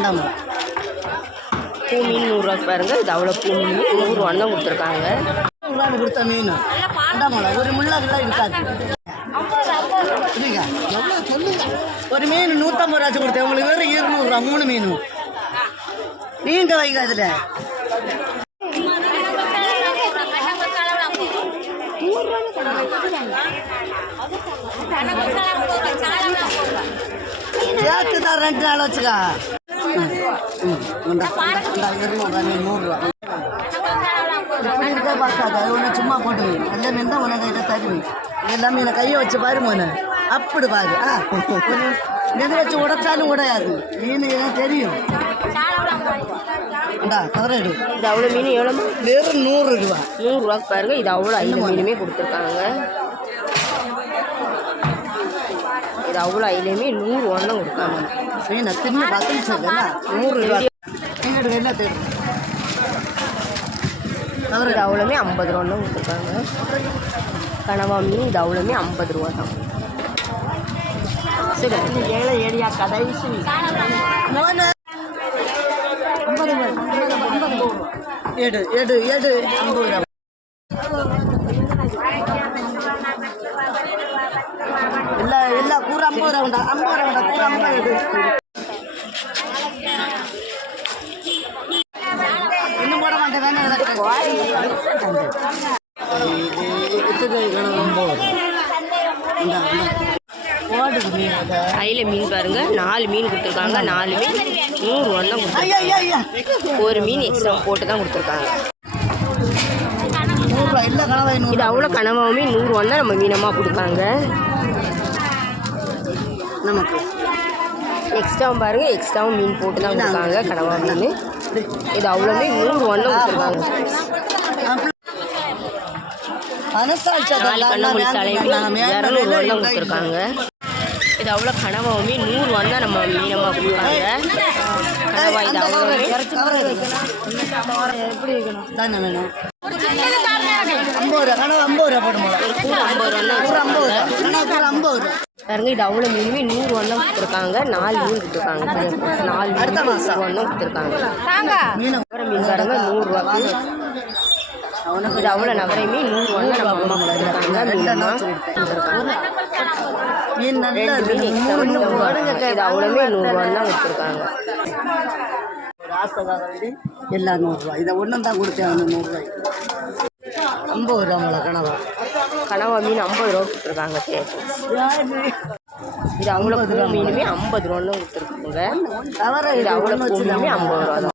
இந்தாம்மா பூ மீன் நூறுரூவா பாருங்க இது அவ்வளோ பூ மீன் நூறுரூவான்னு தான் கொடுத்துருக்காங்க. நூறுரூவா கொடுத்த மீன். இந்தாம்மா ஒரு முள்ளாக்கெல்லாம் இருக்காது. ஒரு மீன் நூற்றம்பது ரூபாச்சு கொடுத்தேன். உங்களுக்கு வேறு இருநூறுவா மூணு மீன். நீங்க வைக்காதுல சேர்த்து தான் ரெண்டு நாள் வச்சுக்கா. நூறுரூவா இப்படி இருக்க பார்க்காத ஒன்று சும்மா போட்டு வை. நல்ல மீன் தான் உனக்கு இதை தருவேன் எல்லாமே என்னை கையை வச்சு பாரு மோனு அப்படி பாரு ஆ நெது வச்சு உடைச்சாலும் உடையாது மீன் எனக்கு தெரியும் இது அவ்வளோ மீன் எவ்வளோ வெறும் நூறு ரூபா நூறுரூவாக்கு பாருங்க இது அவ்வளோ ஐந்து மீனுமே கொடுத்துருக்காங்க இது அவ்வளோ ஐலையுமே நூறு ஒன்றும் கொடுக்காங்க மீனை தின்னு பசங்க சொல்லுங்க. நூறு ரூபா. என்ன தெரியும் இது அவ்வளோமே ஐம்பது ரூபா தான் கொடுத்துருக்காங்க. கனவா மீன் இது அவ்வளோமே ஐம்பது ரூபா தான். சரி ஏழை ஏரியா கடைசி எடு எடு எடு ஐம்பது ரூபா எல்லா எல்லா கூறு ஐம்பது ரூபா ஐம்பது எடு இன்னும் போட மாட்டேன் வேணாம் ஓடுது மீன் பாருங்க நாலு மீன் கொடுத்துருக்காங்க நாலு மீன். நூறு தான் கொடுத்துருக்காங்க. ஒரு மீன் எக்ஸ்ட்ரா போட்டு தான் கொடுத்துருக்காங்க. இது அவ்வளோ கனவாவுமே நூறு ஒன்று நம்ம மீனமாக கொடுப்பாங்க. நமக்கு. எக்ஸ்ட்ராவும் பாருங்க எக்ஸ்ட்ராவும் மீன் போட்டு தான் கொடுக்காங்க கனவா மீன். இது அவ்வளோமே நூறு ஒன்று கொடுத்துருக்காங்க. கண்ணமொழி தலைவி இரநூறு ஒன்று அதெல்லாம் கொடுத்துருக்காங்க. இது அவ்வளோ கனவாவுமே நூறு ஒன்று நம்ம மீனமாக கொடுப்பாங்க கனவா இது அவ்வளோமே எப்படி இருக்கணும்? தானே வேணும் ஐம்பது ரூபா கனவு ஐம்பது ரூபா போடுமா? ஒரு கூறு ஐம்பது ரூபா ஒரு ஐம்பது ரூபா. கனவு ஒரு ஐம்பது ரூபா. பாருங்க இது அவ்வளோ மீனுமே நூறு ஒன்றா கொடுத்துருக்காங்க. நாலு மீன் கொடுத்துருக்காங்க. நாலு மீன். நூறு ஒன்றா கொடுத்துருக்காங்க. மீன் நவரை மீன் பாருங்க நூறுரூவாக்கு இது அவ்வளோ நவரை மீன் நூறு ஒன்றா நம்ம அம்மா கொடுத்துருக்காங்க. மீன் நல்லா ரெண்டு மீன் எக்ஸ்ட்ரா கொடுத்துருக்காங்க இது அவ்வளோமே நூறுரூவா தான் கொடுத்துருக்காங்க. ஒரு ஆசைக்காக வேண்டி எல்லாம் நூறுரூவா இதை ஒன்றும் தான் கொடுத்தேன் அவனு நூறுரூவாய் ஐம்பது ரூபா மலை கனவா. கனவா மீன் ஐம்பது ரூபா கொடுத்துருக்காங்க இது அவ்வளோ மீனுமே ஐம்பது ரூபான்னு கொடுத்துருக்காங்க. இது அவ்வளோ மீனுமே ஐம்பது ரூபா தான்.